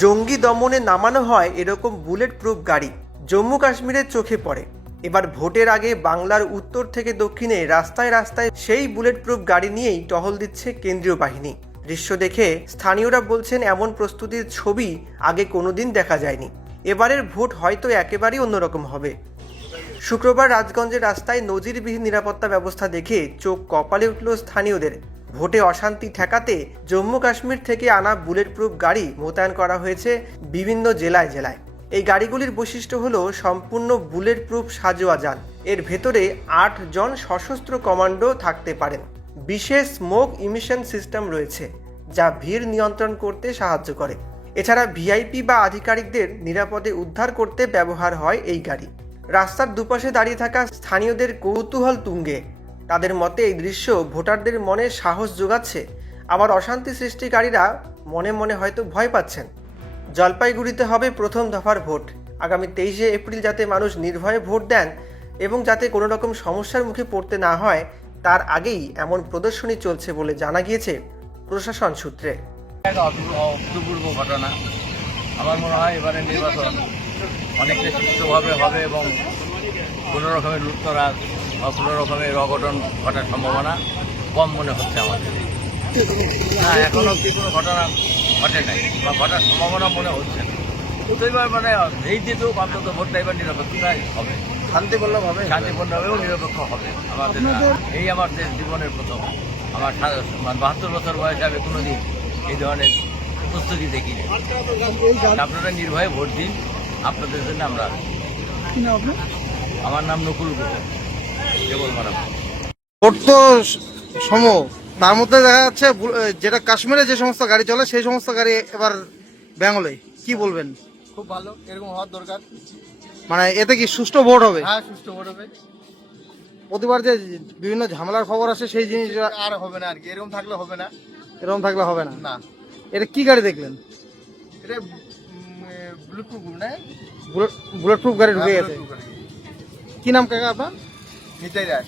জঙ্গি দমনে নামানো হয় এরকম বুলেট প্রুফ গাড়ি জম্মু কাশ্মীরের চোখে পড়ে। এবার ভোটের আগে বাংলার উত্তর থেকে দক্ষিণে রাস্তায় রাস্তায় সেই বুলেট প্রুফ গাড়ি নিয়েই টহল দিচ্ছে কেন্দ্রীয় বাহিনী। দৃশ্য দেখে স্থানীয়রা বলছেন এমন প্রস্তুতির ছবি আগে কোনোদিন দেখা যায়নি। এবারের ভোট হয়তো একেবারেই অন্যরকম হবে। শুক্রবার রাজগঞ্জের রাস্তায় নজিরবিহীন নিরাপত্তা ব্যবস্থা দেখে চোখ কপালে উঠল স্থানীয়দের। ভোটে অশান্তি ঠেকাতে জম্মু কাশ্মীর থেকে আনা বুলেট প্রুফ গাড়ি মোতায়েন করা হয়েছে বিভিন্ন জেলায় জেলায়। এই গাড়িগুলির বৈশিষ্ট্য হলো সম্পূর্ণ বুলেট প্রুফ সাজোয়া যান। এর ভেতরে 8 জন সশস্ত্র কমান্ডো থাকতে পারেন। বিশেষ স্মোক ইমিশন সিস্টেম রয়েছে যা ভিড় নিয়ন্ত্রণ করতে সাহায্য করে। এছাড়া ভিআইপি বা আধিকারিকদের নিরাপদে উদ্ধার করতে ব্যবহার হয় এই গাড়ি। রাস্তার দুপাশে দাঁড়িয়ে থাকা স্থানীয়দের কৌতূহল তুঙ্গে। তাদের মতে এই দৃশ্য ভোটারদের মনে সাহস যোগাচ্ছে, আবার অশান্তি সৃষ্টিকারীরা মনে মনে হয়তো ভয় পাচ্ছেন। জলপাইগুড়িতে হবে প্রথম দফার ভোট। আগামী 23শে এপ্রিল যাতে মানুষ নির্ভয়ে ভোট দেন এবং যাতে কোনো রকম সমস্যার মুখে পড়তে না হয় তার আগেই এমন প্রদর্শনী চলছে বলে জানা গিয়েছে প্রশাসন সূত্রে। অভূতপূর্ব ঘটনা। আমার মনে হয় এবারে নির্বাচন অনেকটা সুষ্ঠুভাবে হবে এবং কোনো রকমের লুটতরাজ বা কোনো রকমের অঘটন ঘটার সম্ভাবনা কম মনে হচ্ছে আমাদের। না, এখন অব্দি কোনো ঘটনা ঘটে নাই বা ঘটার সম্ভাবনা মনে হচ্ছে না। তো এবার মানে এই যেহেতু অন্তত ভোটটা এবার নিরপেক্ষতাই হবে, শান্তিপূর্ণভাবে এবং নিরপেক্ষ হবে। আমাদের এই আমার জীবনের প্রথম, আমার 72 বছর বয়সে আমি কোনোদিন এই ধরনের প্রস্তুতি দেখিনি। আপনারা নির্ভয়ে ভোট দিন, আপনাদের জন্য আমরা। আমার নাম নকুল গুহ, কেবল মারাম। ভোট তো সম, তার মধ্যে দেখা যাচ্ছে যেটা কাশ্মীরে যে সমস্ত গাড়ি চলে সেই সমস্ত গাড়ি এবার বেঙ্গলে। কি বলবেন? খুব ভালো, এরকম হওয়ার দরকার। মানে এতে কি সুষ্ঠু ভোট হবে? হ্যাঁ, সুষ্ঠু ভোট হবে। প্রতিবার যে বিভিন্ন ঝামেলার খবর আসে সেই জিনিসটা আর হবে না আর কি, এরকম থাকলে হবে না। এরকম থাকলে হবে না। না, এটা কি গাড়ি দেখলেন? এটা ব্লুটুথ না, বুলেট প্রুফ গাড়ি ঢুকে গেছে। কি নাম কাকা আপনার? নিতাই রায়।